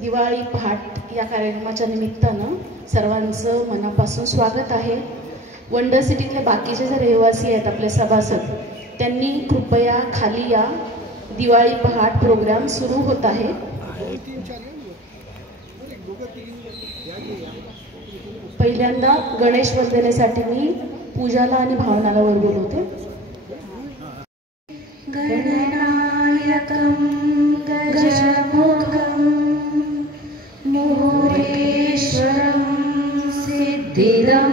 दिवाळी पहाट या कार्यक्रमाच्या निमित्तानं सर्वांचं मनापासून स्वागत आहे। वंडर सिटीतले बाकीचे जे रहिवासी आहेत आपले सभासद त्यांनी कृपया खाली या, दिवाळी पहाट प्रोग्राम सुरू होत आहे। पहिल्यांदा गणेश वंदनेसाठी मी पूजाला आणि भावनाला वर बोलवते। गणनायकं गजमुखं मोरेश्वरं सिद्धिदं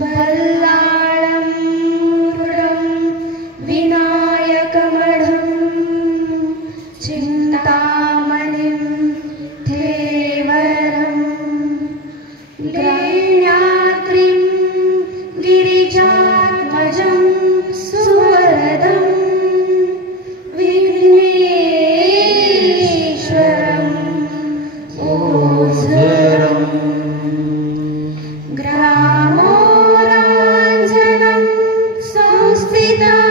बल्लाळं मुरुडं विनायकमढं चिन्तामणिं थेवरं लेण्याद्रिं गिरिजात्मजं सुवरदं विघ्नेश्वरं ओझरं ग्रामोराञ्जनं संस्थितं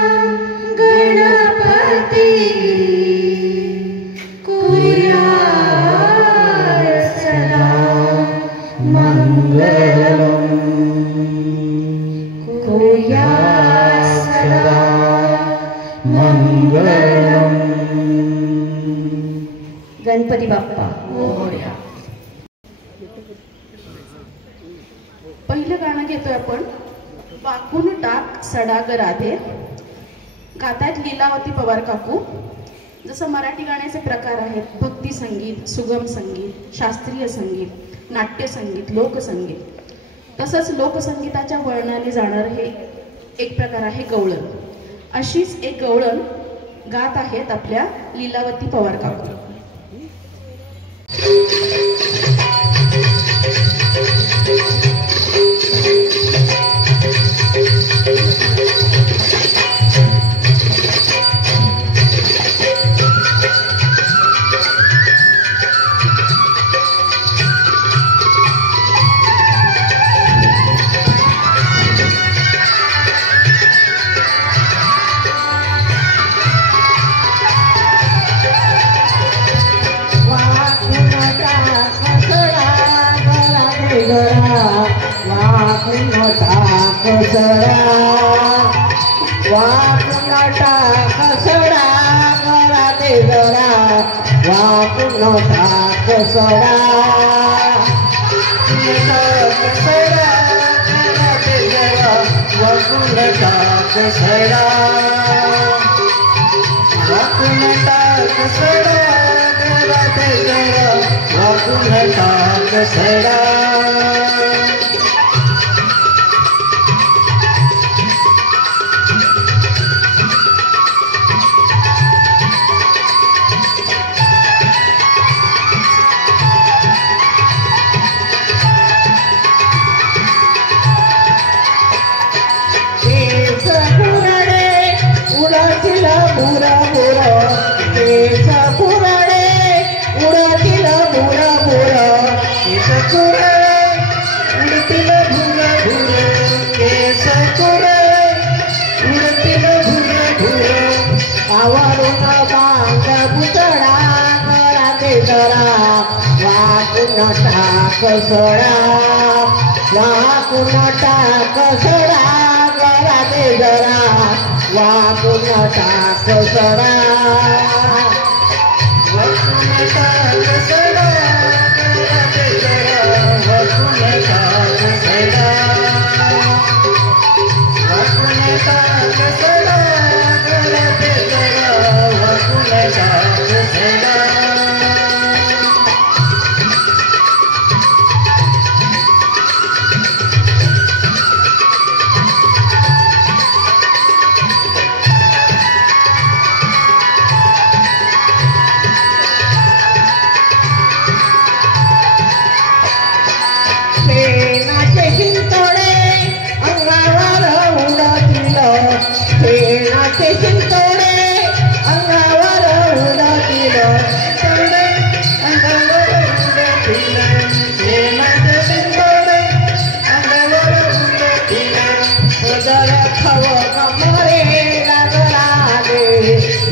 गणपति कुर्यात् सदा मङ्गलम् कुर्यात् सदा मंगलम। गणपती बाप्पा मोरया। पहिलं गाणं घेतोय आपण, वाकून टाक सडाग राधे। गातायत लीलावती पवार काकू। जसं मराठी गाण्याचे प्रकार आहेत भक्ती संगीत, सुगम संगीत, शास्त्रीय संगीत, नाट्य संगीत, लोकसंगीत, तसंच लोकसंगीताच्या वळणाने जाणार हे एक प्रकार आहे गवळण। अशीच एक गवळण गात आहेत आपल्या लीलावती पवार काकू।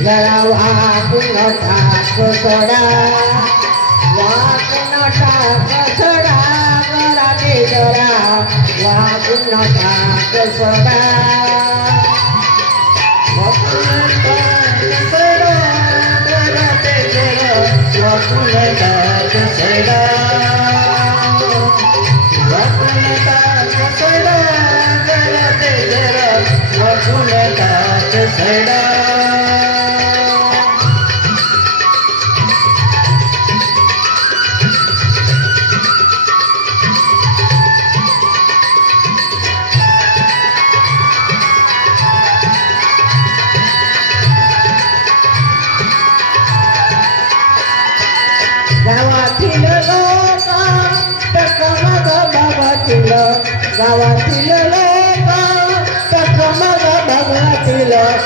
जरा वाकून टाक सोडा वाकून टाक सडा घराते जरा वाकून टाक सडा वाकून टाक सडा घराते जरा वाकून टाक सडा वाकून टाक सडा घराते जरा वाकून टाक सडा गावातील लोक टकमक बघतील गावातील लोक टकमक बघतील लोक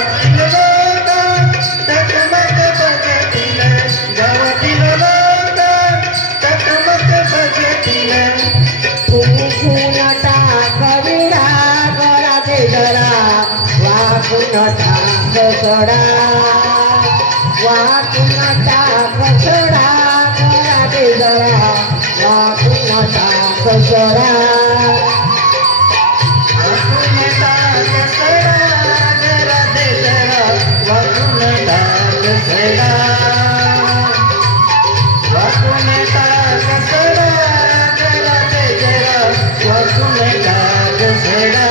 टकमक बघतील गावातील लोक टकमक बघतील फुंकून टाक विडा घराते जरा वाकून टाक सडा वाकून टाक सडा जरा वाकून टाक सडा वाकून टाक सडा घराते जरा वाकून टाक सडा वाकून टाक सडा घराते जरा वाकून टाक सडा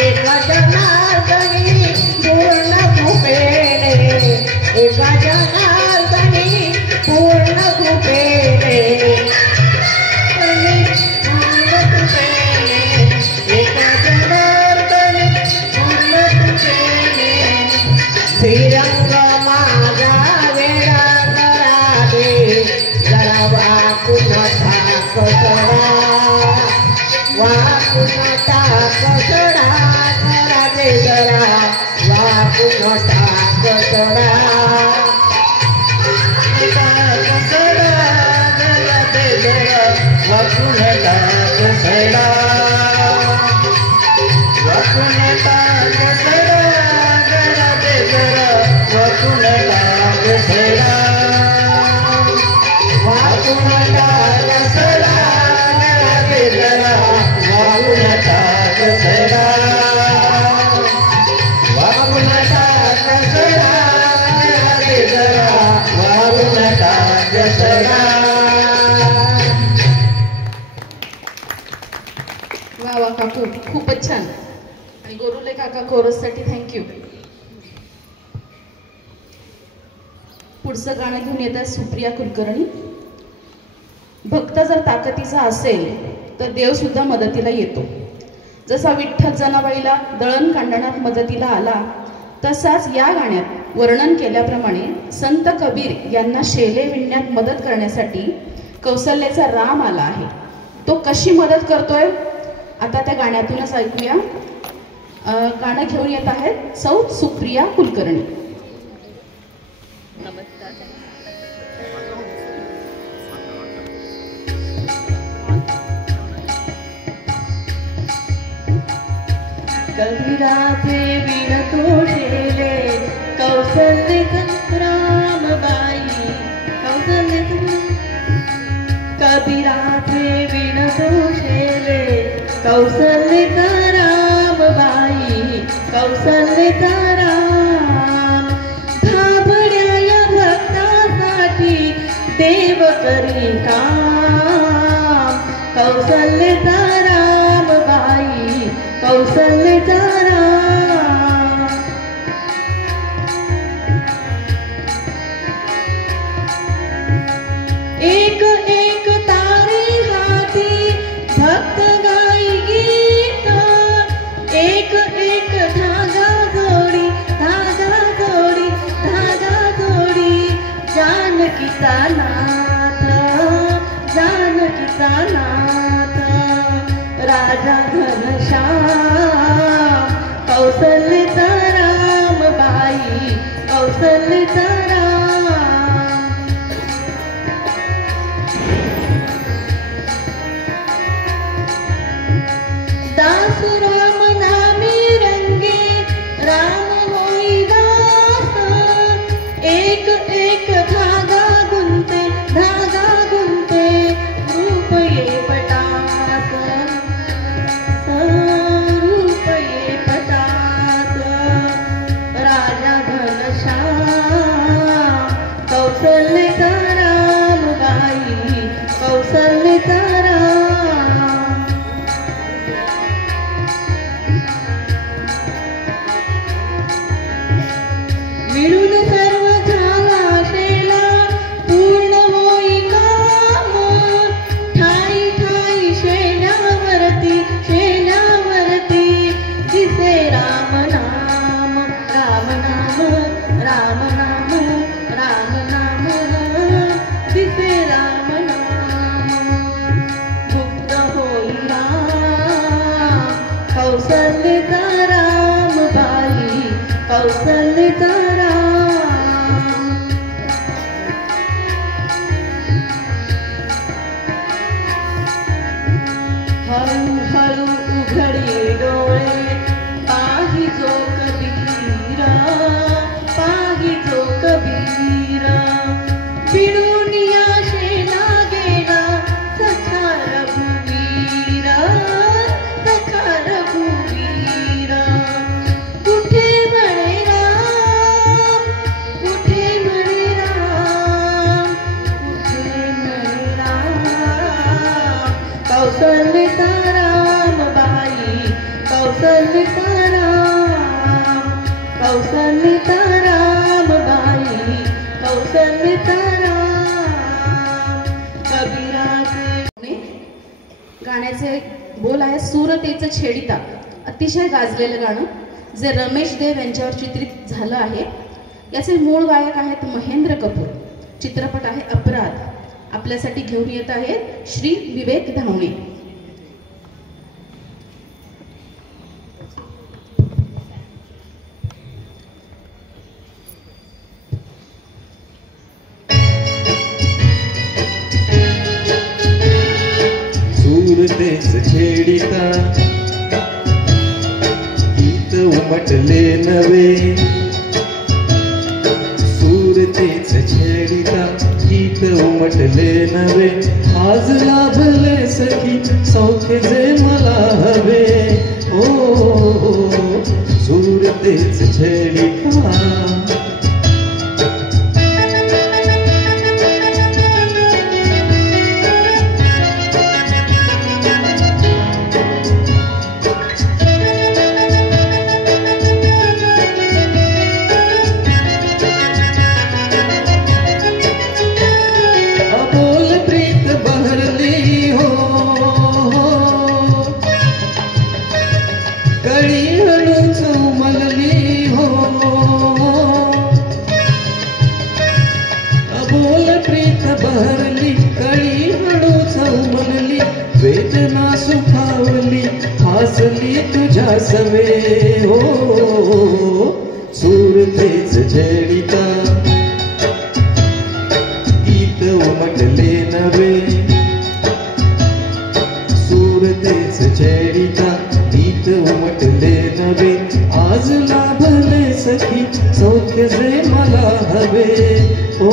एका जनार्दनी पूर्ण कृपेने एका जनार्दनी पूर्ण कृपेने पूर्ण कृपेने एका जनार्दनी पूर्ण कृपेने श्रीरंग माझा वेडा करा दे जरा वाकून टाक सडा वाकून टाक सडा घराते जरा वाकून टाक सडा टाक सडा घराते जरा वाकून टाक सडा वाकून टाक सडा घराते जरा वाकून टाक सडा वाकून टाक सडा घराते जरा वाकून टाक सडा वाकून टाक सडा घराते जरा वाकून टाक सडा वा वा काकू खूपच छान. आणि गोरुले काका कोरससाठी थँक्यू. पुढचं गाणं घेऊन येतात सुप्रिया कुलकर्णी. भक्त जर ताकदीचा असेल तर देव सुद्धा मदतीला येतो. जसा विठ्ठल जनाबाईला दळण काढण्यात मदतीला आला तसाच या गाण्यात वर्णन केल्याप्रमाणे संत कबीर यांना शेले विणण्यात मदत करण्यासाठी कौसल्याचा राम आला आहे. तो कशी मदत करतोय आता त्या गाण्यातूनच ऐकूया. गाणं घेऊन येत आहेत सौ सुप्रिया कुलकर्णी. कबीरा थे विण तो शेले कौसल्य रामबाई कौसल्य कबीरा थे विण तो शेले कौसल्य रामबाई कौसल्य राम थांबड्या या भक्तासाठी देव करी काम कौसल्य रामबाई कौसल्य राम एक एक तारी हाती भक्त गाई कौसल्याचा राम दास राम नामी रंगे राम होई दास एक एक धागा गुंते रूप ये पटास रूप ये पटास राजा घनश्याम कौसल्याचा राम बाई कौसल्याचा राम मिळून सर्व झाला शेला पूर्ण होई काम ठाई ठाई शेल्यावरती दिसे राम नाम राम नाम राम नाम राम नाम दिसे राम नाम मुक्त होई राम कौसल्याचा राम बाई कौसल्याचा हळू हळू उघडी डोळे पाहिजो कबीरा बिडून या शेला गेला सखा रघुवीरा कुठे म्हणे राम कौसल्याचा राम बाई कौसल्याचा राम बाई कौसल्याचा राम कबीराचे गाण्याचे बोल आहे सूरतेचं छेडिता, अतिशय गाजलेलं गाणं जे रमेश देव यांच्यावर चित्रित झालं आहे. याचे मूळ गायक आहेत महेंद्र कपूर. चित्रपट आहे अपराध. आपल्यासाठी घेऊन येत आहेत श्री विवेक धावणे. सूरतेच छेडिता गीत उमटले नवे सूरतेच छेडिता गीत उमटले नवे आज लाभले सखी सौख्य जे मला हवे ओ सूरतेच छेडिता भरली कळी हळू चौमलली वेदना सुखावली हसली तुझ्या सवे हो सूरतेच छेडिता गीत उमटले नवे सूरतेच छेडिता गीत उमटले नवे आज लाभले सखी सौख्य जे मला हवे ओ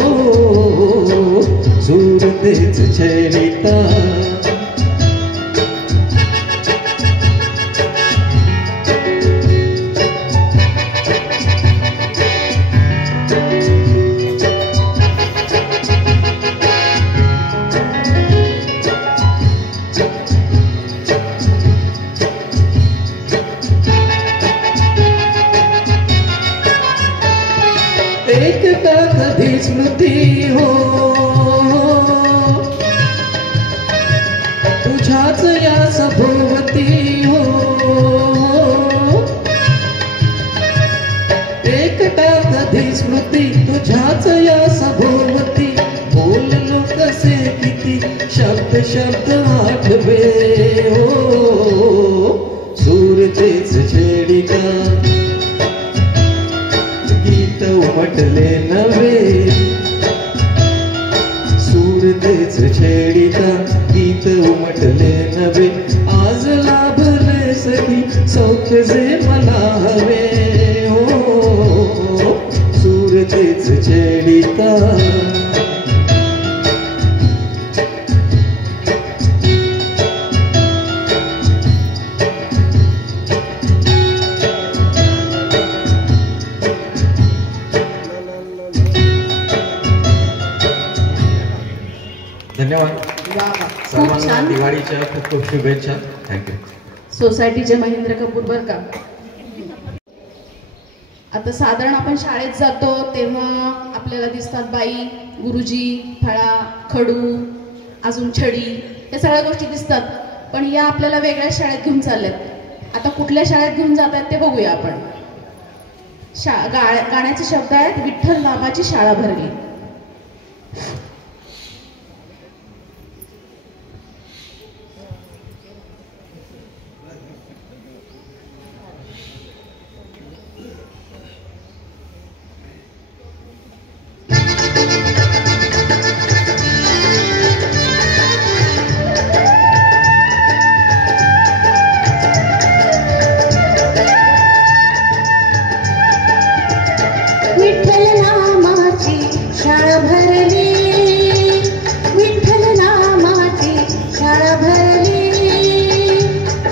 सूरतेच छेडिता एकता कधी स्मृती हो तुझ्याच या सभोवती हो एकता कधी स्मृती तुझ्याच या सभोवती बोललो कसे किती शब्द शब्द आठवे हो सूरतेच छेडिता गीत उमटले नवे सूर तेच छेडिता गीत उमटले नवे आज लाभले सखी सौख्य जे मला हवे हो सूर तेच छेडिता धन्यवाद वा वा, खूप सर्वांना छान. दिवाळीच्या खूप खूप शुभेच्छा. थँक्यू. सोसायटीचे महेंद्र कपूर बर का. आता साधारण आपण शाळेत जातो तेव्हा आपल्याला दिसतात बाई, गुरुजी, फळा, खडू, अजून छडी, या सगळ्या गोष्टी दिसतात. पण या आपल्याला वेगळ्या शाळेत घेऊन चालल्यात. आता कुठल्या शाळेत घेऊन जात आहेत ते बघूया आपण. गाण्याचे शब्द आहेत, विठ्ठल नामाची शाळा भरली. विठ्ठल नामाची शाळा भरली, विठ्ठल नामाची शाळा भरली,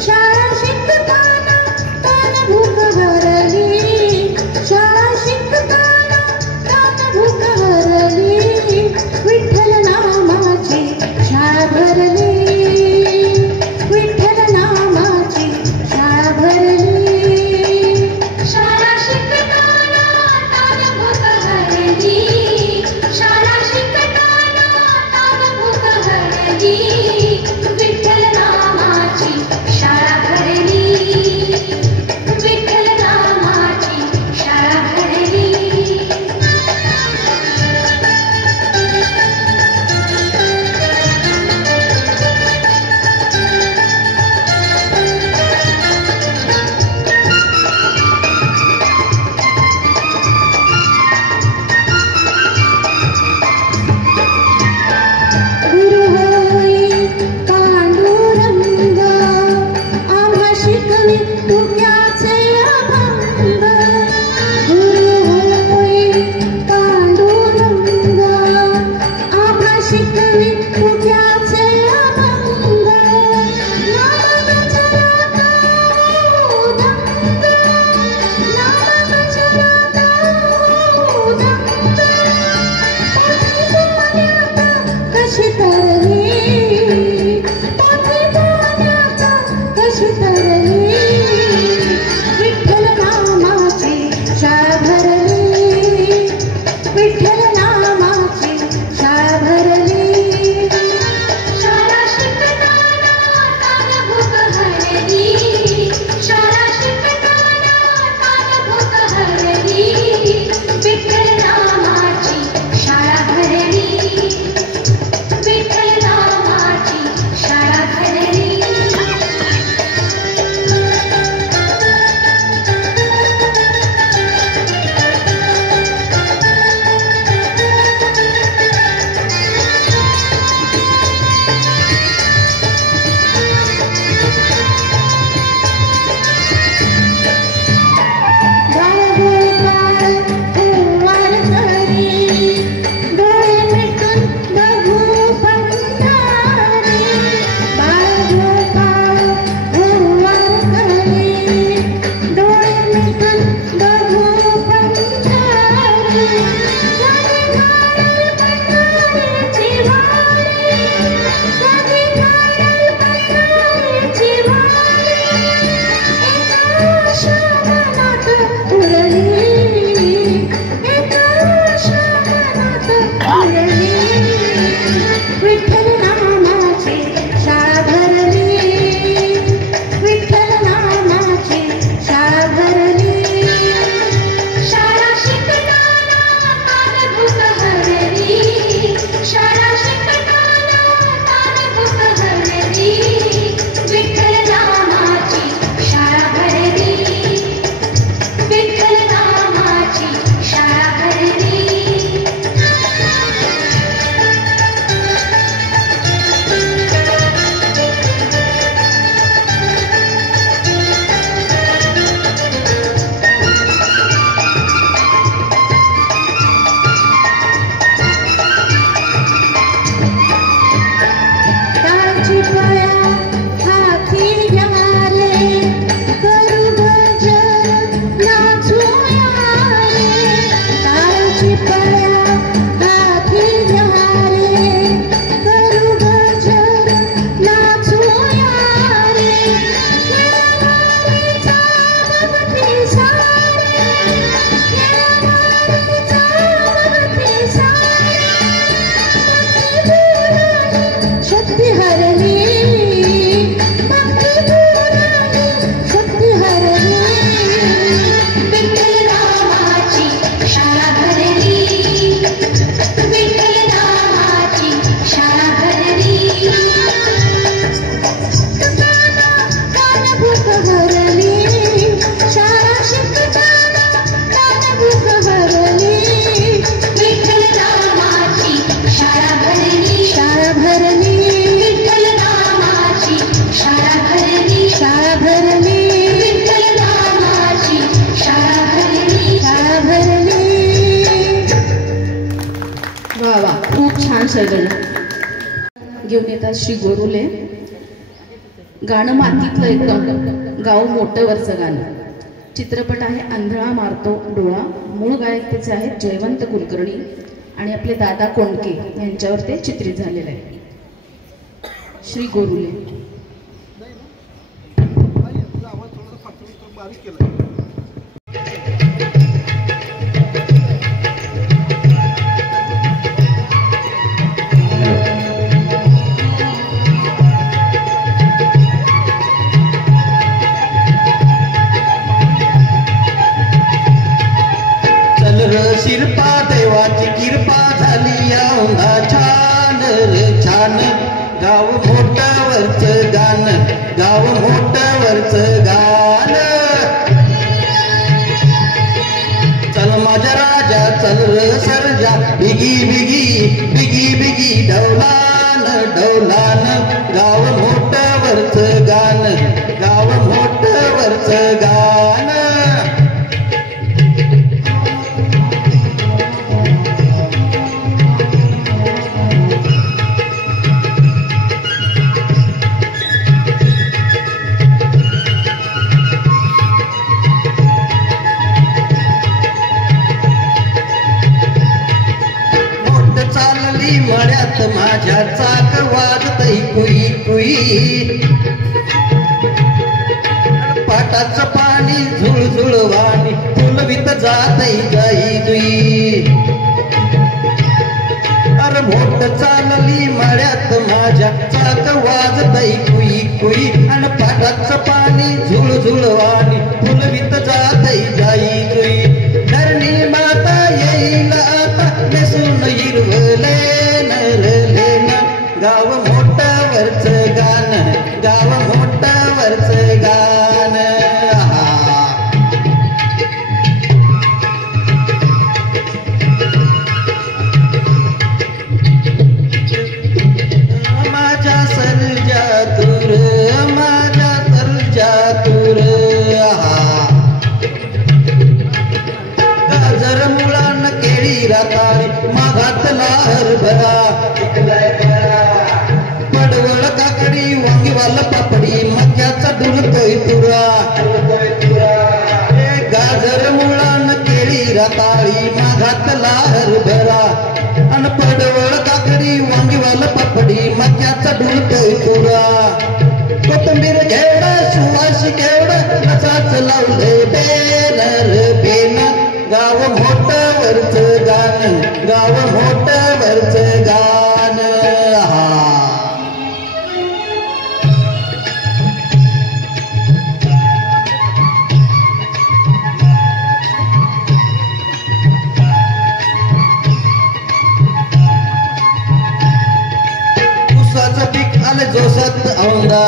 शाळा शिकताना तन भूक हरली, शाळा शिकताना तन भूक हरली, विठ्ठल नामाची शाळा भरली, विठ्ठल नामाची शाळा भरली, शाळा शिकताना तन भूक शैलजा घेऊन येतात श्री गोरुले. गाणं मातीतलं एकदम, गाव मोठं वरचं गाणं. चित्रपट आहे आंधळा मारतो डोळा. मूळ गायक त्याचे आहेत जयवंत कुलकर्णी आणि आपले दादा कोंडके यांच्यावर ते चित्रित झालेलं आहे. श्री गोरुले. शिरपा देवाची कृपा झाली औंधा छान रे छान. गाव मोठ्यावरच गाण, गाव मोठ्यावरच गाण. चल माझ्या राजा चल र सरजा, बिगी बिगी बिगी बिगी डौलान डौलान. गाव मोठ्यावरच गाण, गाव मोठ्यावरच गाण. मळ्यात माझ्या चाक वाजतई कुई कुई. पाटाचं पाणी झुळझुळवाणी फुलवित जातई गाई जुई. अरे मोठ चालली मळ्यात माझ्या चाक वाजतई कुई कुई. आणि पाटाचं पाणी झुळझुळवाणी फुलवित जातई गाई जुई. धरणी माता येईल आता नेसून हिरवले लेन. गाव मोठ्यावरच गाण, गाव मोठ्यावरच गाण. माझ्या सर्जा तुर, माझ्या सर्जा तुर. गाजर मुळान केळी राताळी माघातला हरभरा. पडवळ काकडी वांगीवाल पापडी मक्याचा डुलतोय तुरा. गाजर मुळान केळी राताळी माघातला हरभरा. अन पडवळ काकडी वांगीवाल पापडी मक्याचा डुलतोय तुरा. कोथंबीर घेवड सुवास केवड नचाच लावले बेनर बेन. गाव मोठ्यावरच गाण, गाव मोठ्यावरच गाण. उसाचं पीक आले जोसात औंदा.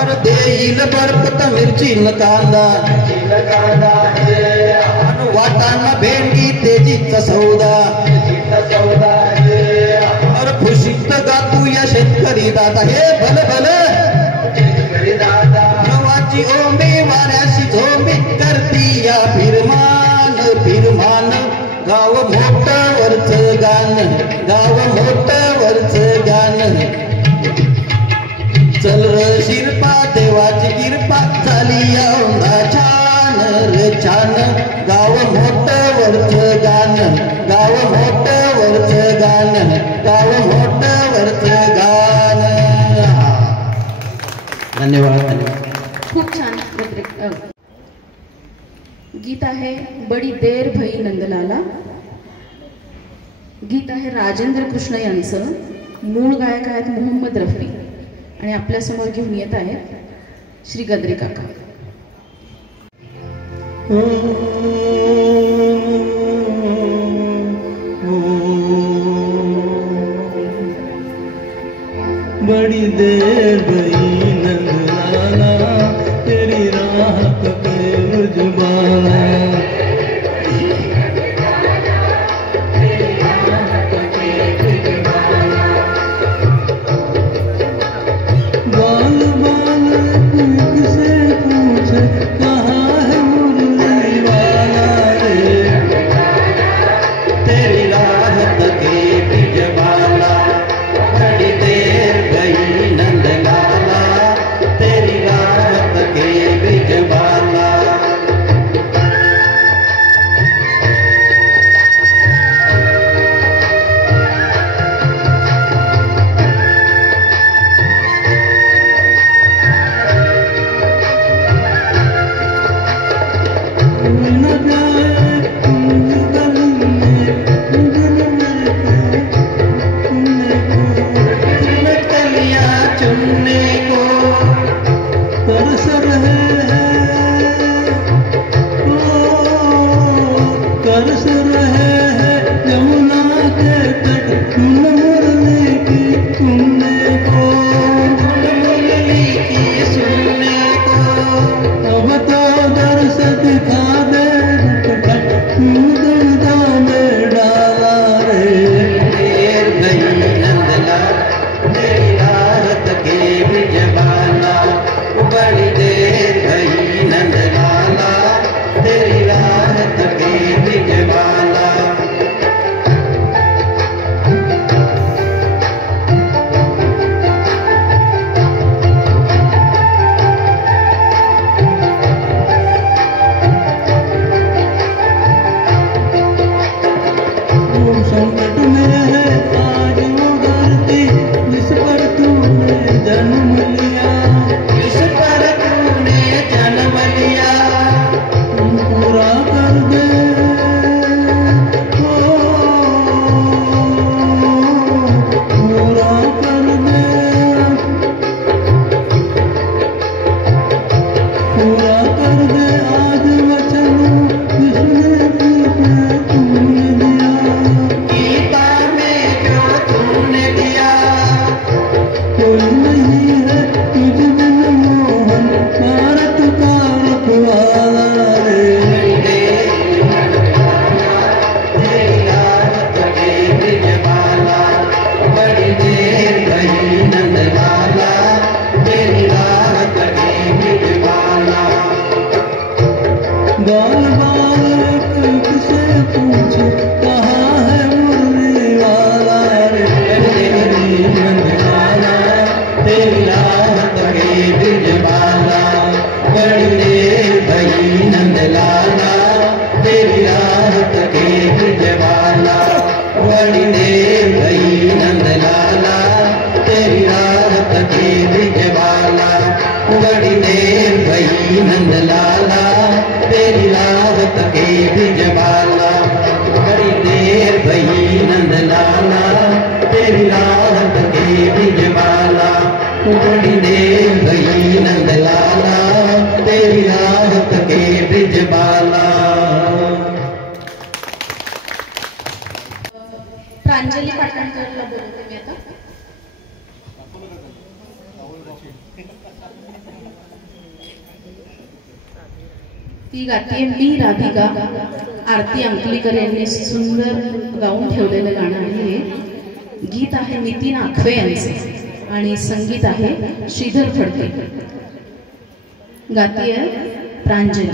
अरे देईल बरपत मिरची न कांदा. वाटाणा भेंडी तेजीचा सौदा. अरे खुशीत गातू या शेतकरी दादा हे भल भल. गव्हाची ओंबी वाऱ्याशी झोंबी करती या फिरमान फिरमान. गाव मोठ्यावरच गाण, गाव मोठ्यावरच गाण. चल र शिरपा देवाची कृपा झाली औंधा छान रे छान. गाव मोठ्यावरच गाण, गाव मोठ्यावरच गाण, गाव मोठ्यावरच गाण. धन्यवाद धन्यवाद. खूप छान. गीत आहे बडी देर भई नंदलाला. गीत आहे राजेंद्र कृष्ण यांचं. मूळ गायक आहेत मोहम्मद रफी आणि आपल्यासमोर घेऊन येत आहेत श्री गद्रे काका. बड़ी देर भई नंदलाला तेरी राह पे रुजबाना. तेरी राह सादरला बोलवते मी आता. ती गाते मी राधिका. आरती अंकलीकर यांनी सुंदर गाऊन ठेवलेलं गाणं आहे. गीत आहे नितीन आखवे यांचे आणि संगीत आहे श्रीधर फडके. गाती आहे प्रांजली.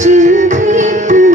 चिंधी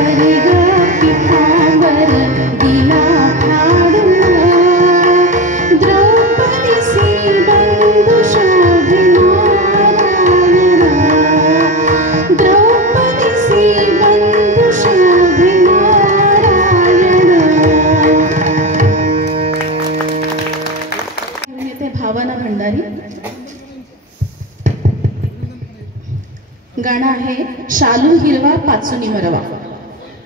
करी ग पिठावर दिला फाडून द्रौपदीसी बंधू शोभे नारायण द्रौपदीसी बंधू शोभे नारायण. येथे भावना भंडारी. गाणं आहे शालू हिरवा पाचुनी मरवा.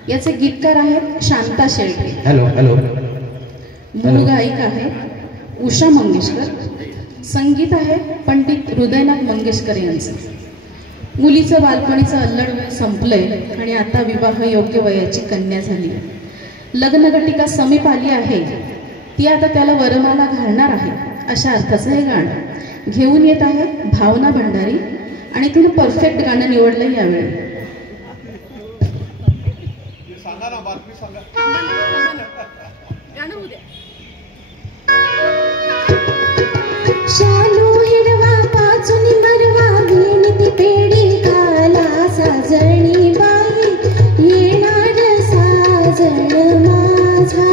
याचे गीतकार आहेत शांता शेळके. Hello hello. मूळ गायिका आहे उषा मंगेशकर. संगीत आहे पंडित हृदयनाथ मंगेशकर यांचं. मुलीचं बालपणीचं अल्लड वय संपलंय आणि आता विवाह योग्य वयाची कन्या झाली. लग्नगटिका समीप आली आहे. ती आता त्याला वरमाला घालणार आहे अशा अर्थाचं हे गाणं घेऊन येत आहे भावना भंडारी आणि तिने परफेक्ट गाणं निवडलं यावेळी. शालू हिरवा पाचुनी मरवा विणती पेढी खाला साजणी बाई येणार साजण माझा.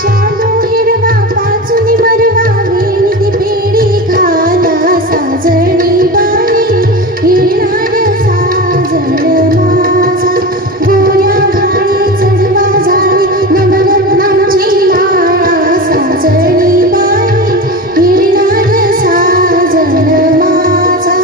शालू हिरवा पाचुनी मरवा विणती पेढी खाला साजणी बाई येणार साजण माझा. गोऱ्या घाणी चढवा जाळी नवरत्नांची माळा साजणी बाई येणार साजण माझा.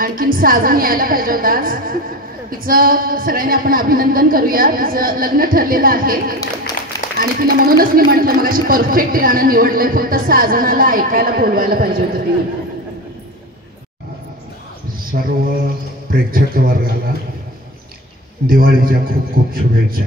आणखीन साजन यायला पाहिजे होता आज. तिचं सगळ्यांनी आपण अभिनंदन करूया. तिचं लग्न ठरलेलं आहे आणि तिने म्हणूनच मी म्हटलं मग अशी परफेक्ट गाणं निवडलंय. फक्त साजनाला ऐकायला बोलवायला पाहिजे होतं तिने. सर्व प्रेक्षक वर्गाला दिवाळीच्या खूप खूप शुभेच्छा.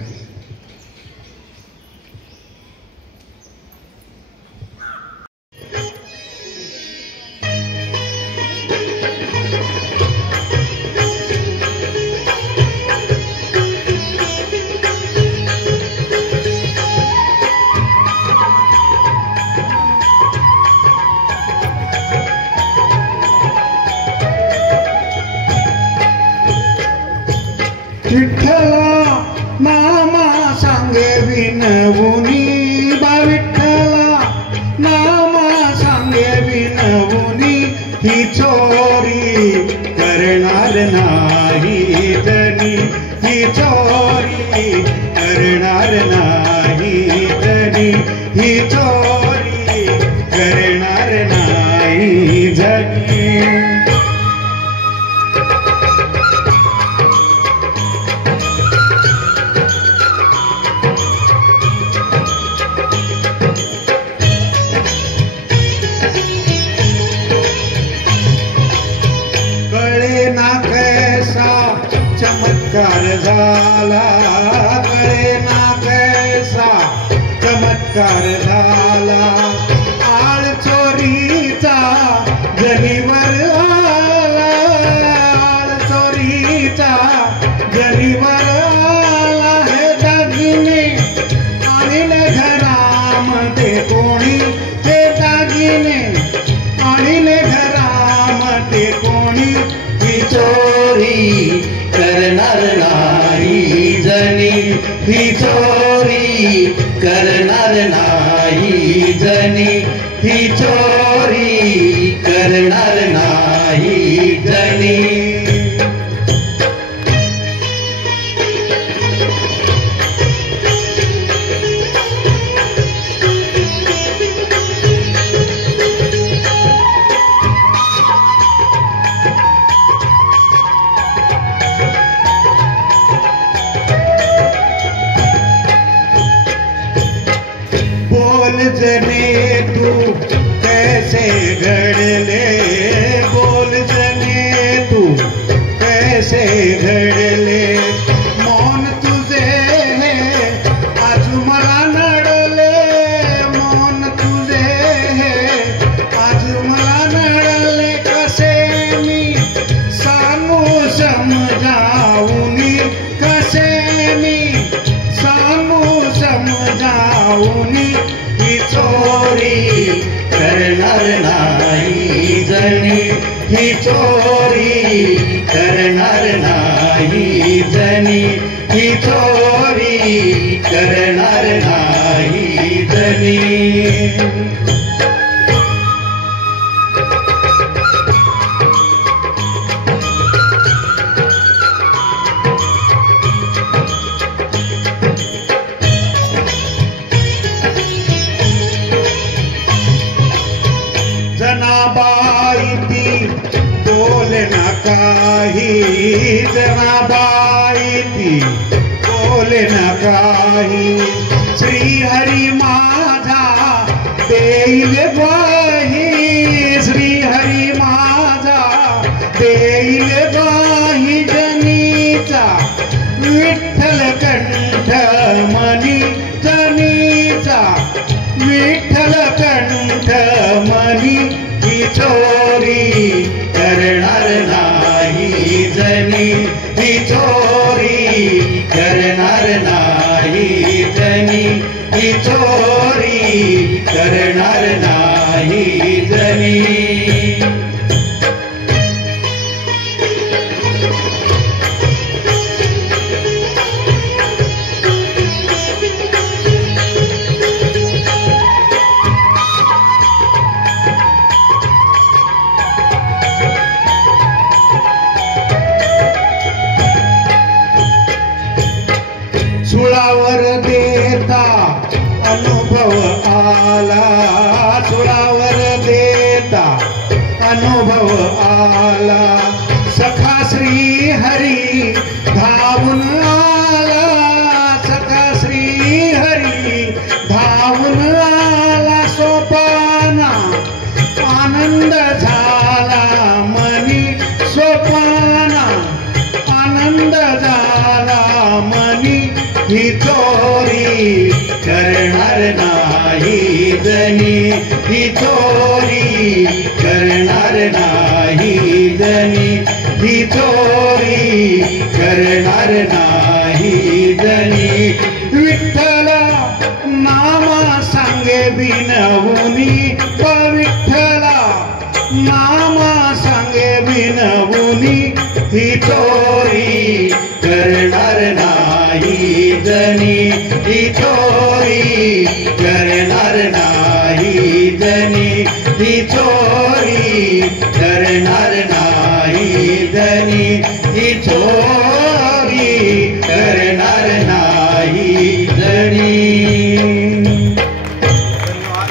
विठ्ठला नामा सांगे विनवुनी बा विठ्ठला नामा सांगे विनवुनी ही चोरी करणार नाही जनी ही चोरी करणार नाही जनी ही चोरी करणार नाही जनी चमत्कार झाला कळे ना कैसा चमत्कार झाला आळ चोरीचा जनीवर आला आळ चोरीचा जनीवर आला हे दागिने आणले घरामध्ये कोणी हे दागिने आणले घरामध्ये कोणी ही चोरी करणार नाही जनी ही चोरी करणार नाही जनी ही चोरी करणार नाही जनी जने तू कैसे घडले बोल जने तू कैसे घडले मौन तुझे है आज मला नडले मौन तुझे है आज मला नडले कसे मी सांगू समजावूनी कसे मी सांगू समजावूनी ही चोरी करणार नाही जनी ही चोरी करणार नाही जनी ही चोरी करणार नाही जनी जनाबाई ती बोले ना काही जनाबाई ती बोले ना काही श्री हरी माझा देईल ग्वाही श्री हरी माझा देईल ग्वाही जनीचा विठ्ठल कंठ मनी जनीचा विठ्ठल कंठ मनी ही चोरी करणार नाही जनी ही चोरी करणार नाही जनी ही चोरी करणार नाही जनी सुळावर देता अनुभव आला सुळावर देता अनुभव आला सखा श्री हरी धावून आला सखा श्री हरी धावून आला सोपाना आनंद झाला मनी सोपाना आनंद झाला मनी ही चोरी करणार नाही जनी ही चोरी करणार नाही जनी ही चोरी करणार नाही जनी विठ्ठला नामा सांगे विनवुनी विठ्ठला नामा सांगे विनवुनी ही चोरी करणार जनी ही चोरी करणार नाही जनी ही चोरी करणार नाही जनी ही चोरी करणार नाही जनी.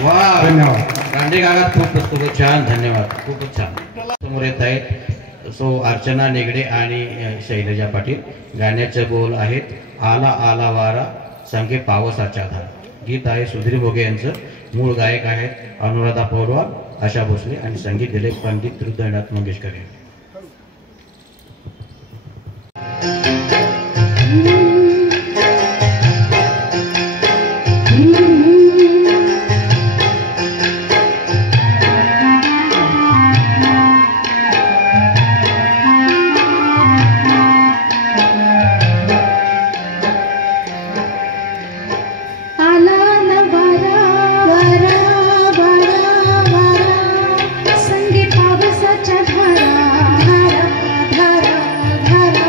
वा धन्यवाद. रांडे काका खूपच छान. धन्यवाद. खूपच छान. समोर येत आहेत सो अर्चना नेगडे आणि शैलजा पाटील. गाण्याचे बोल आहेत आला आला वारा संगे पावसाच्या धारा. गीत आहे सुधीर मोघे यांचं. मूळ गायक आहेत अनुराधा पौडवाल, आशा भोसले आणि संगीत दिले पंडित हृदयनाथ मंगेशकर यांनी. संगे पावसाच्या धारा धारा धारा धारा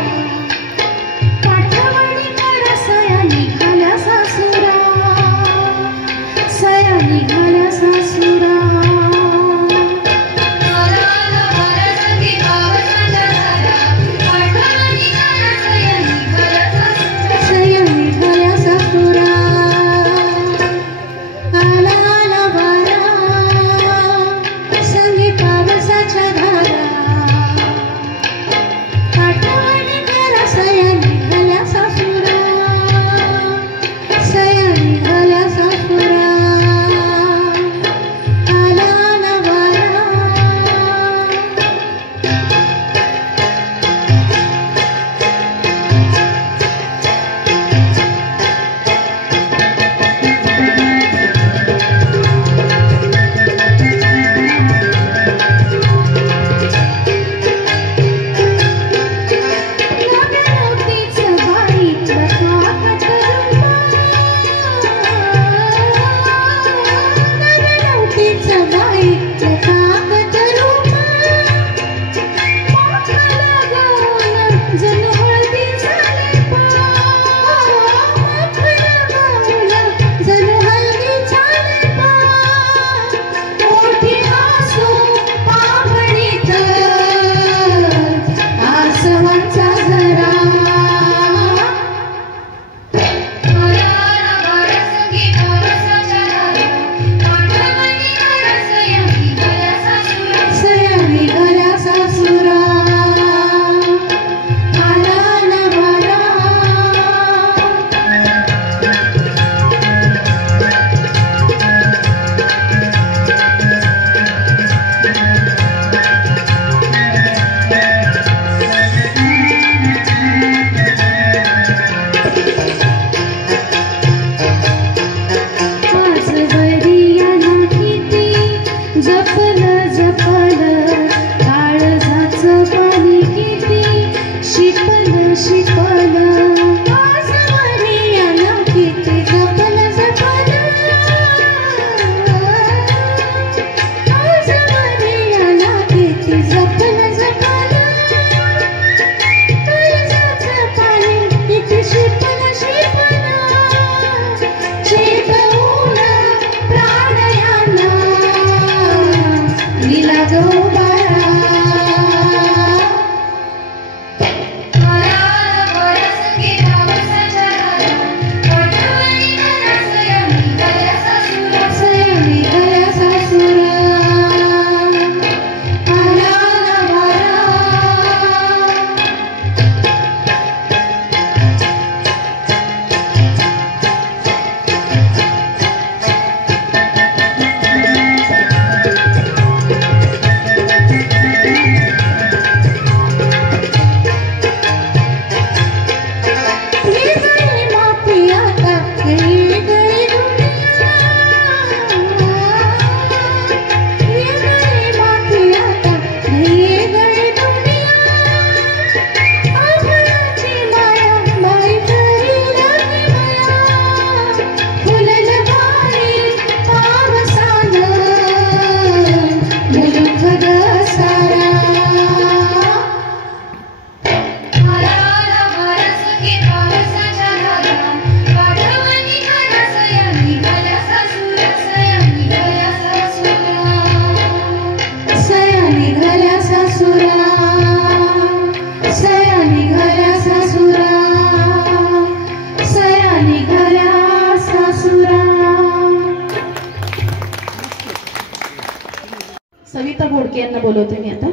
बोलवते मी आता.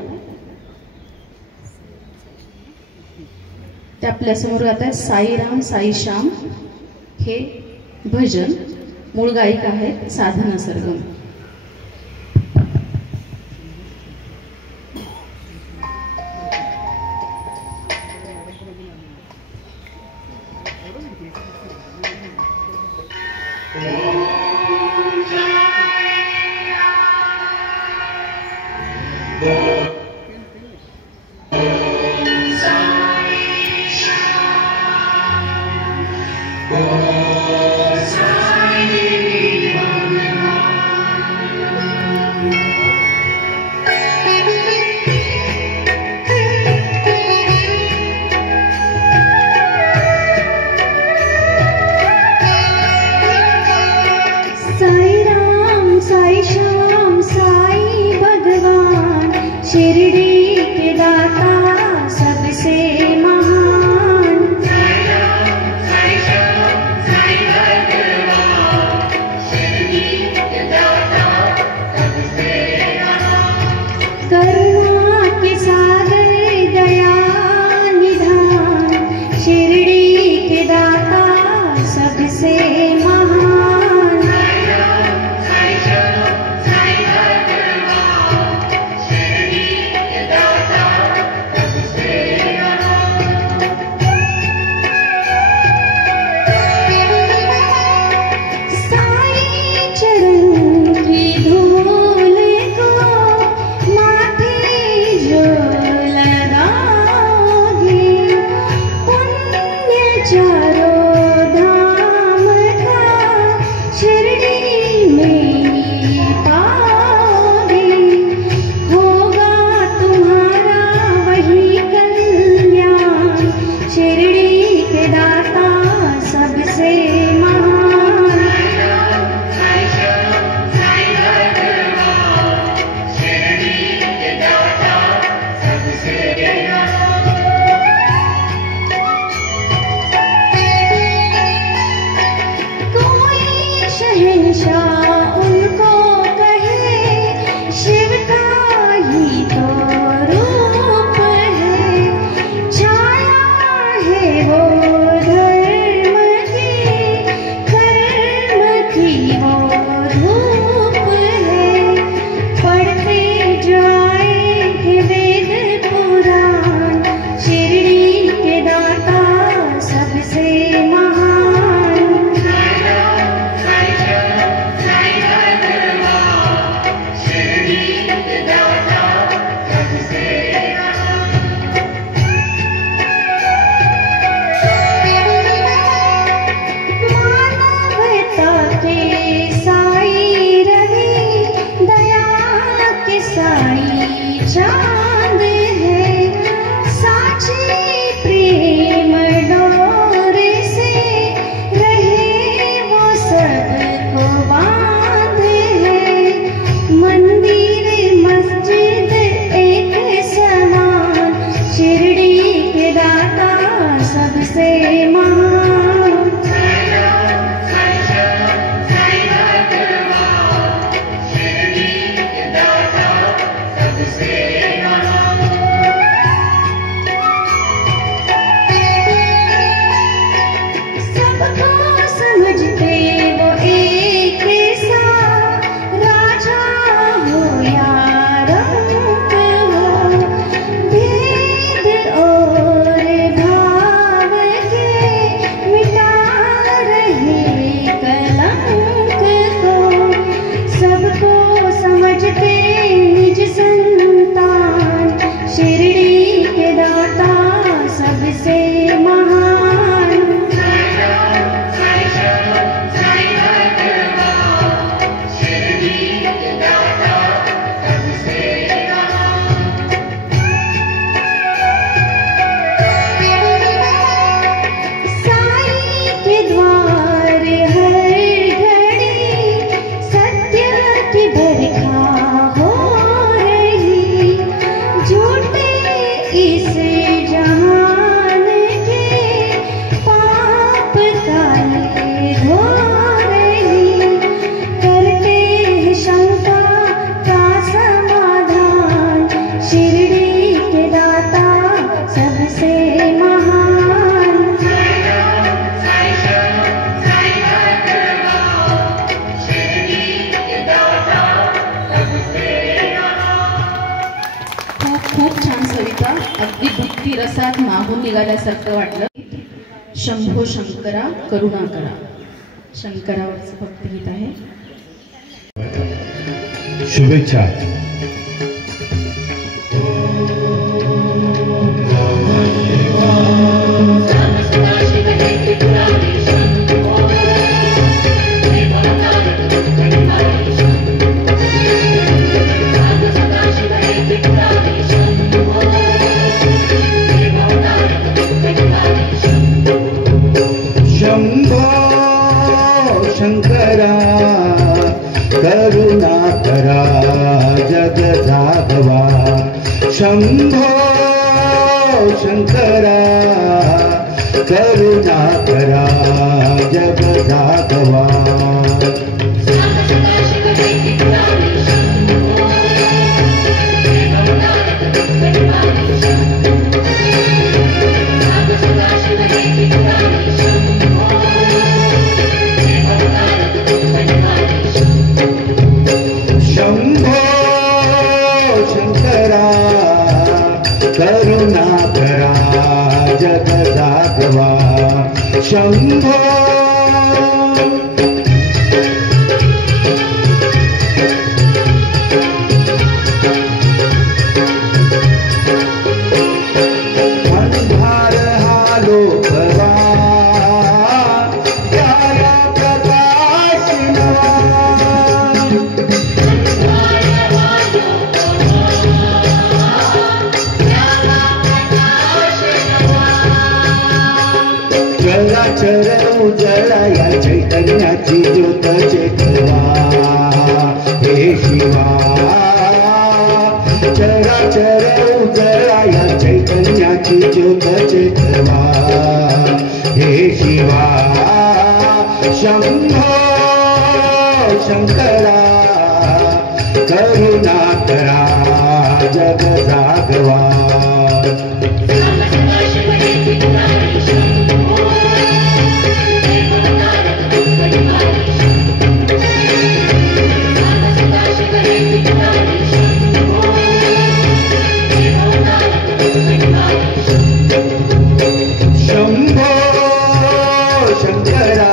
ते आपल्यासमोर आता साईराम साई श्याम हे भजन. मूळ गायिका आहेत साधना सरगम. अकस्मात मागून निघाल्यासारखं वाटलं. शंभो शंकरा करुणा करा, शंकरावरचं भक्तिगीत आहे. शुभेच्छा. शंभो शंकरा करुणा करा जग जागवा. शंभो शंकरा करुणा करा जग जागवा. शंभो शंकरा करुणा करा जग जागवा. शंभो अंधार हा लोकवा त्याला प्रकाश नवा. चराचर उजळा या चैतन्याची ज्योत चेतवा. हे शिवा चराचर उजळा या चैतन्याची ज्योत चेतवा. हे शिवा शंभो शंकरा करुणा करा जग जागवा. शंभो शंकरा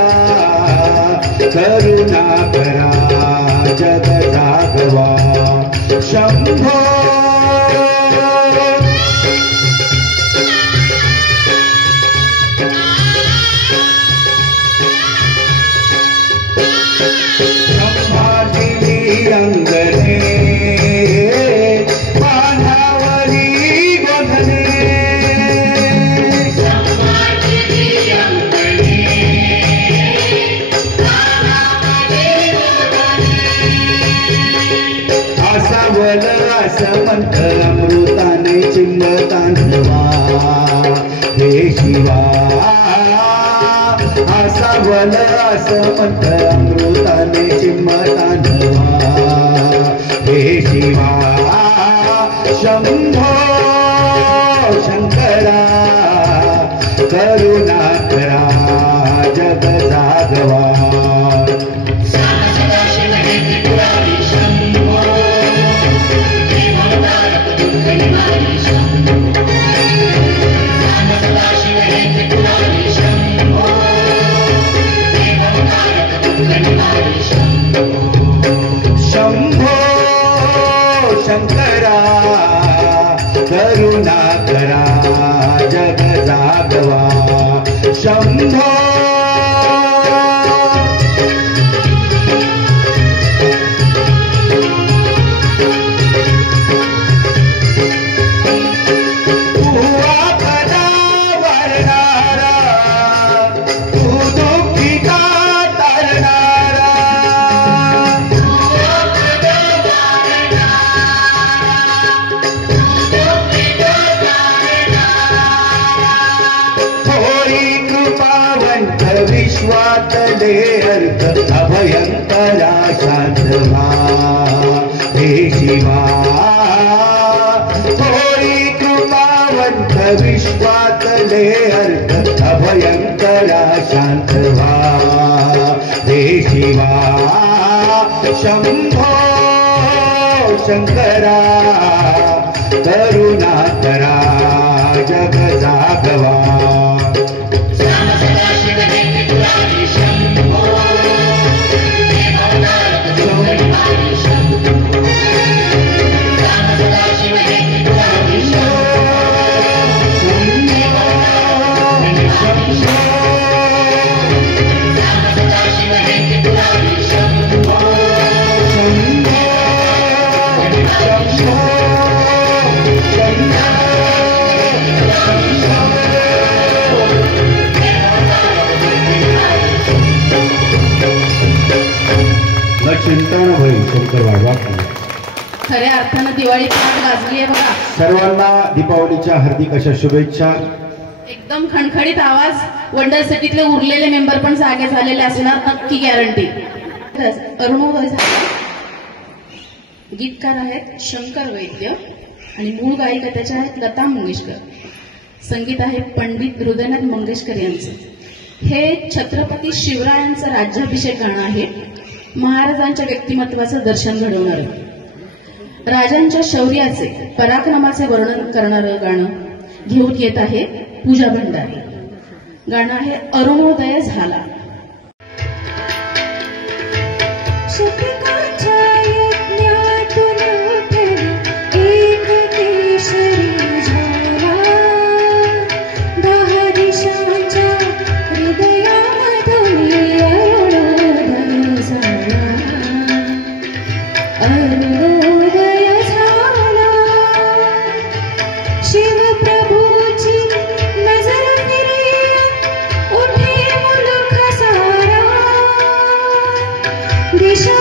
करुणा करा जग जागवा. शंभो संभाजी अंगणे पानावरी गोधने. आसावल आसमंत अमृताने चिंबतांधवा. हे शिवा आसावल आसमंत अमृताने चिंबतांधवा. हे शिवा शंभो शंकरा करुणा करा जग जागवा. शंभो शंकरा करुणा करा जग जागवा. शंभो विश्वातले अर्थ अभयंकरा शांतवा. हे शिवा होई कृपावंत विश्वातले अर्थ अभयंकरा शांतवा. हे शिवा शंभो शंकरा करुणा करा जग जागवा चिंतन होईल शंकर वाढवा. खऱ्या अर्थानं दिवाळीची आग गाजली आहे बघा. सर्वांना दीपावलीच्या हार्दिक अशा शुभेच्छा. एकदम खणखणीत आवाज. वंडर सिटीतले उरलेले मेंबर पण जागे झालेले असणार नक्की, गॅरंटी. अरुणोदय झाला. गीतकार आहेत शंकर वैद्य आणि मूळ गायिका त्याच्या आहेत लता मंगेशकर. संगीत आहे पंडित हृदयनाथ मंगेशकर यांचं. हे छत्रपती शिवरायांचं राज्याभिषेक गाणं आहे. महाराजांच्या व्यक्तिमत्वाचं दर्शन घडवणारं, राजांच्या शौर्याचे पराक्रमाचे वर्णन करणारं गाणं घेऊन येत आहे पूजा भंडारी. गाणं आहे अरुणोदय झाला. दिशा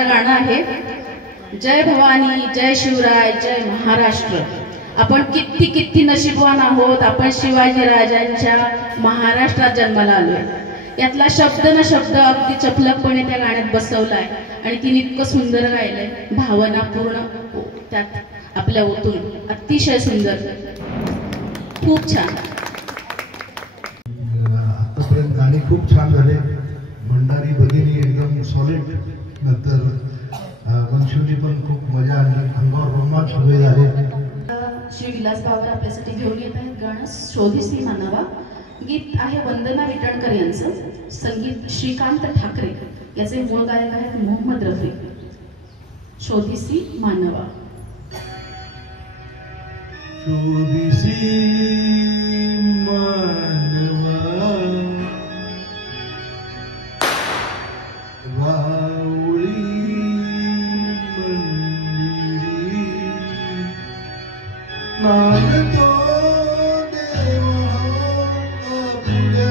गाणारं गाणं आहे जय भवानी, जय शिवराय, जय महाराष्ट्र. आपण किती किती नशीबवान आहोत, आपण शिवाजी राजांच्या महाराष्ट्रात जन्माला आलोय. यातला शब्द न शब्द अगदी चपलकपणे त्या गाण्यात बसवलाय आणि तिने इतकं सुंदर गायलंय, भावना पूर्ण त्यात आपल्या ओतून, अतिशय सुंदर, खूप छान. आतापर्यंत गाणी खूप छान झाले. भंडारी भगिनी एकदम सॉलिड, नंतर वंशुजी पण खूप मजा आणली, अंगावर रोमांच उभे झाले. श्री विलास बाबर आपल्यासाठी घेऊन येत आहेत गाणं शोधिसी मानवा. गीत आहे वंदना विटणकर यांचं, संगीत श्रीकांत ठाकरे. याचे मूळ गायक आहेत मोहम्मद रफी. शोधिसी मानवा. शोधिसी मानवा वावळी मंदिरी नांदतो देवा आपल्या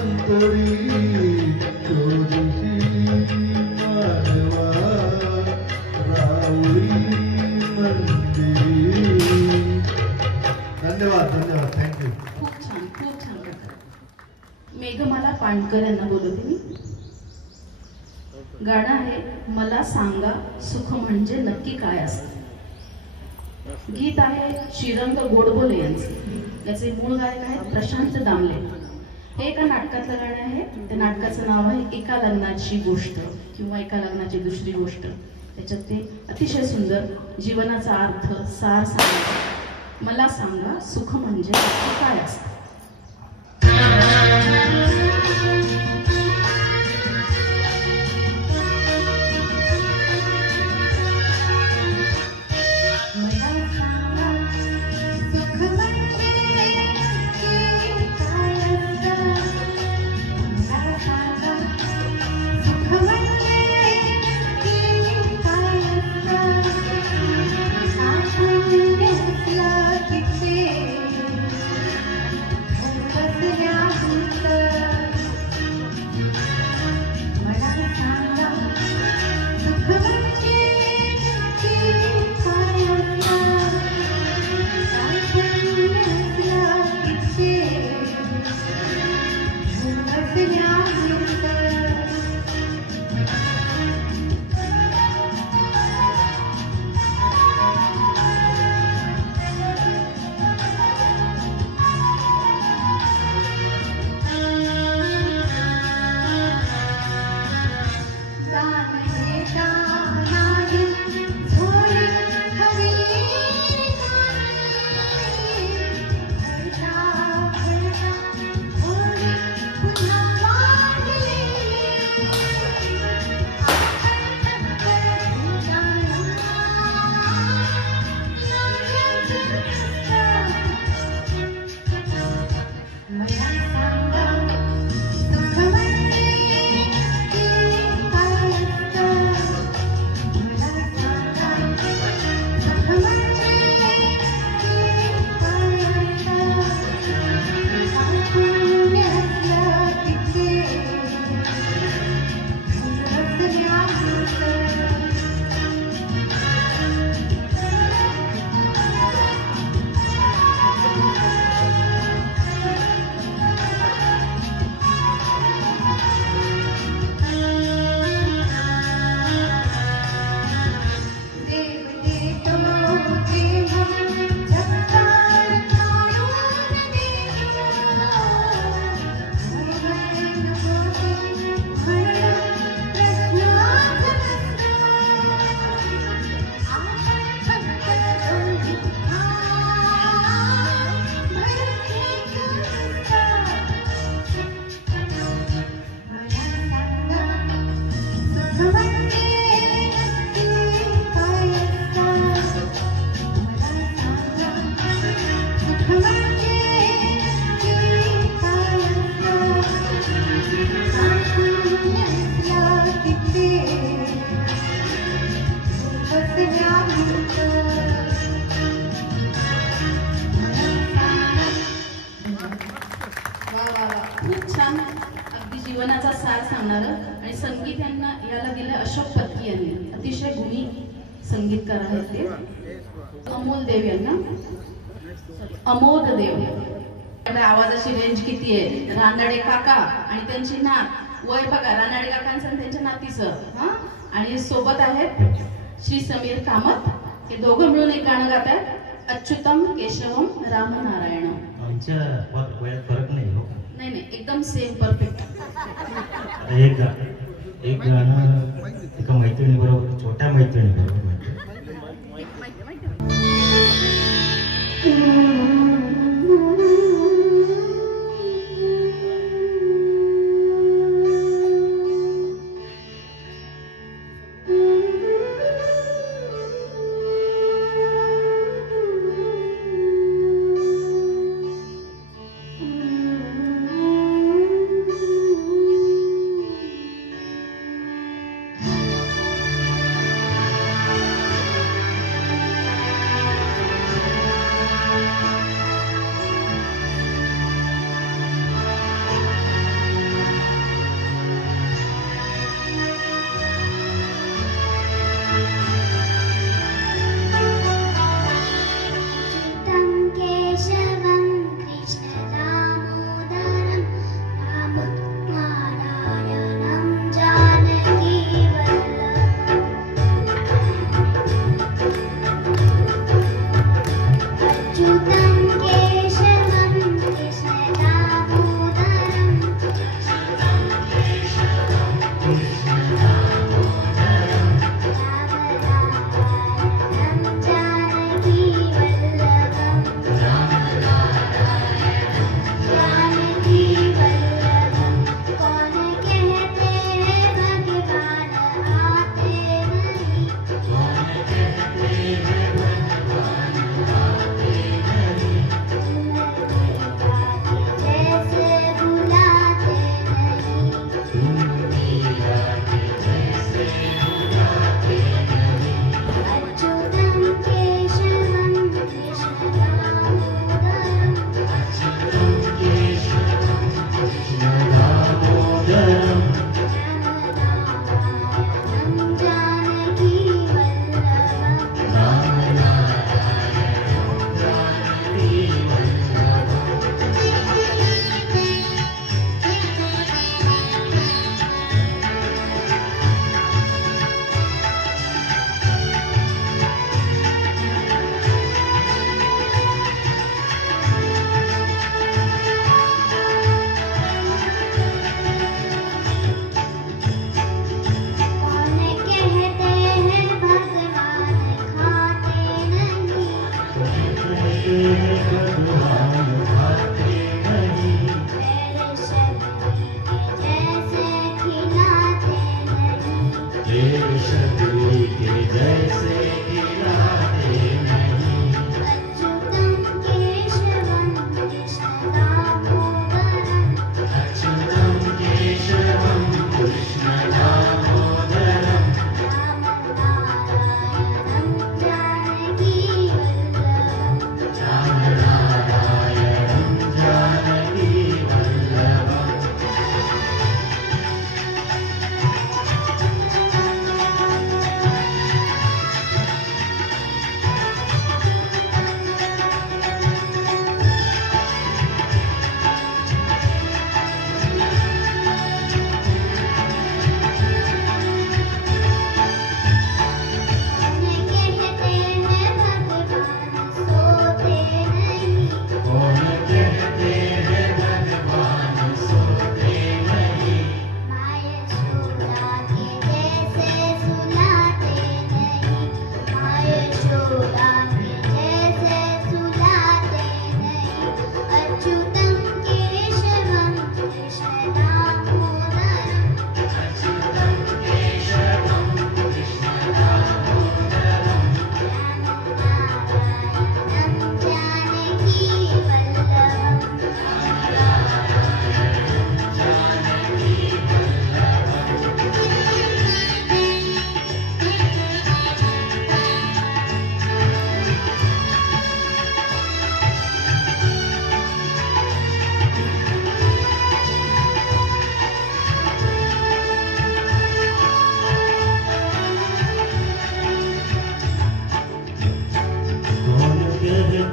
अंतरी. शोधिसी मानवा वावळी मंदिरी. धन्यवाद धन्यवाद, थँक्यू. खूप छान, खूप छान प्रकार. मेघमाला पांडकर यांना बोलवते मी. गाणं आहे मला सांगा सुख म्हणजे नक्की काय असतं. गीत आहे श्रीरंग गोडबोले यांचे. याचे मूळ गायक आहेत प्रशांत दामले. हे एका नाटकातलं गाणं आहे. त्या नाटकाचं नाव आहे एका लग्नाची गोष्ट किंवा एका लग्नाची दुसरी गोष्ट. त्याच्यात ते अतिशय सुंदर जीवनाचा अर्थ सार सांगतात. मला सांगा सुख म्हणजे नक्की काय असतं. Come on. वा वा वा, खूप छान, अगदी जीवनाचा सार सांगणार. आणि संगीत याला दिलं अशोक पत्की यांनी. अतिशय गुणी संगीतकार आहेत ते. अमोल देव यांना, अमोद देव. आपल्या आवाजाची रेंज किती आहे. रानडे काका आणि त्यांची नात, वय बघा रानडे काकांचं आणि त्यांच्या नातीचं. हा, आणि सोबत आहेत श्री समीर कामत. हे दोघं मिळून एक गाणं गातात, अच्युतम केशवम रामनारायण. आमच्या वयात फरक नाही हो. नाही नाही, एकदम सेम, परफेक्ट. आता एक गाणं एका मैत्रिणी बरोबर, छोट्या मैत्रिणी बरोबर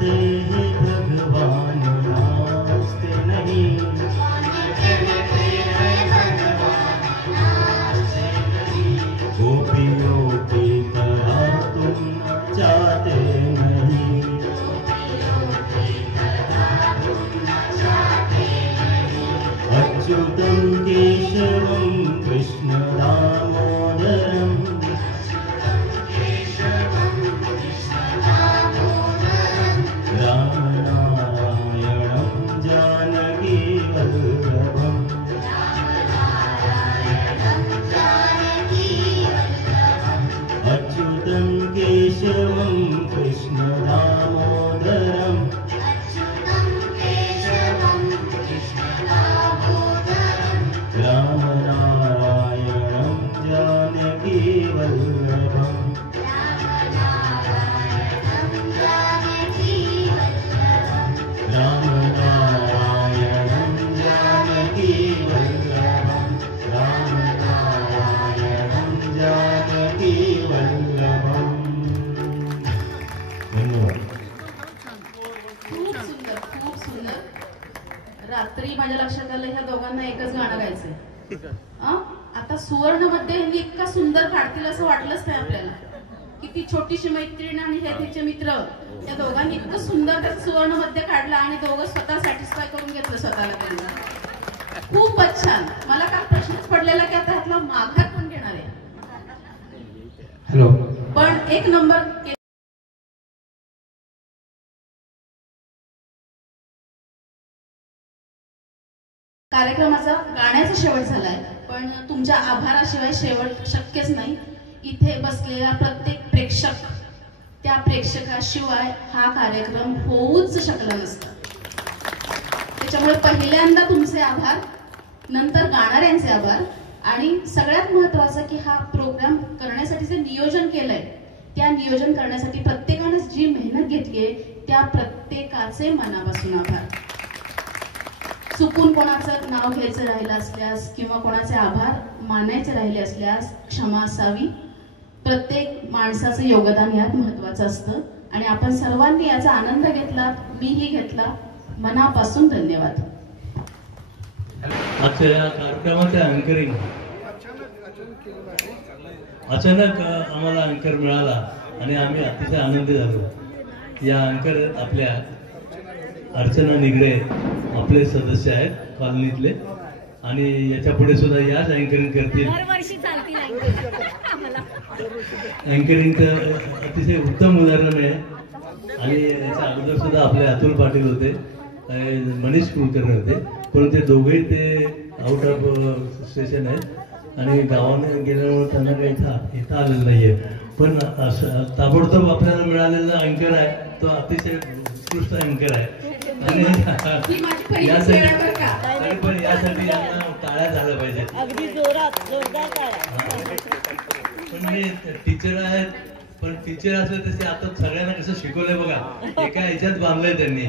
करते हैं भगवान नाचते नहीं। गोपियों की तरह तुम चाहते नहीं। अच्युतं केशवं कृष्ण दामोदरम् रामनारायणं जानकी वल्लभम्। अच्युतं केशवं कृष्ण दामोदरम् रामनारायणं जानकी वल्लभम्। रामनारायणं जानकी वल्लभम्। रामनारायणं जानकी वल्लभम्। धन्यवाद। खूप सुंदर. रात्री माझ्या लक्षात आलं ह्या दोघांना एकच गाणं गायचंय. आता सुवर्ण मध्ये इतका सुंदर काढतील असं वाटलंच नाही आपल्याला. किती छोटीशी मैत्रीण आणि हे तिचे मित्र, या दोघांनी इतकं सुंदर सुवर्ण मध्ये काढलं आणि दोघं स्वतः सॅटिस्फाय करून घेतलं स्वतःला त्यांनी. खूपच छान. मला काय प्रश्नच पडलेला की आता ह्यातला माघार कोण घेणार आहे. हॅलो. पण एक नंबर. कार्यक्रमाचा गाण्याचा शेवट झालाय, पण तुमच्या आभाराशिवाय शेवट शक्यच नाही. इथे बसलेला प्रत्येक प्रेक्षक, त्या प्रेक्षकाशिवाय हा कार्यक्रम होऊच शकला नसता. त्याच्यामुळे पहिल्यांदा तुमचे आभार, नंतर गाणाऱ्यांचे आभार, आणि सगळ्यात महत्वाचं की हा प्रोग्राम करण्यासाठी जे नियोजन केलंय त्या नियोजन करण्यासाठी प्रत्येकाने जी मेहनत घेतलीये त्या प्रत्येकाचे मनापासून आभार. चुकून कोणाचं नाव घ्यायचं राहिलं असल्यास किंवा कोणाचे आभार मानायचे राहिले असल्यास क्षमा असावी. प्रत्येक माणसाचं योगदान यात महत्वाचं असतं आणि आपण सर्वांनी याचा आनंद घेतला, मीही घेतला. मनापासून धन्यवाद. आजच्या या कार्यक्रमाचे अँकरिंग अचानक आम्हाला अँकर मिळाला आणि आम्ही अतिशय आनंदी झालो. या अँकर आपल्या अर्चना निगडे आपले सदस्य आहेत कॉलनीतले, आणि याच्या पुढे सुद्धा याच अँकरिंग करतील. अँकरिंगचं अतिशय उत्तम उदाहरण आहे. आणि याच्या अगोदर सुद्धा आपले अतुल पाटील होते, मनीष कुलकर्णी होते, पण ते दोघेही ते आउट ऑफ स्टेशन आहेत आणि गावाने गेल्यामुळे त्यांना काही इथं आलेलं नाहीये. पण ताबडतोब आपल्याला मिळालेला अँकर आहे तो अतिशय उत्कृष्ट अँकर आहे. आणि यासाठी यांना टाळ्या झाल्या पाहिजे. अगदी जोरात जोरदार टाळ्या. पण मी टीचर आहेत, पण टीचर असले तसे आता सगळ्यांना कसं शिकवलंय बघा, एका ह्याच्यात बांधलंय त्यांनी.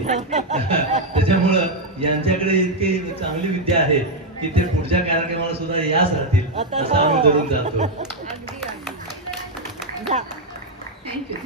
त्याच्यामुळं यांच्याकडे इतकी चांगली विद्या आहे की ते पुढच्या कार्यक्रमाला सुद्धा याच राहतील असं आम्ही धरून जातो. थँक्यू.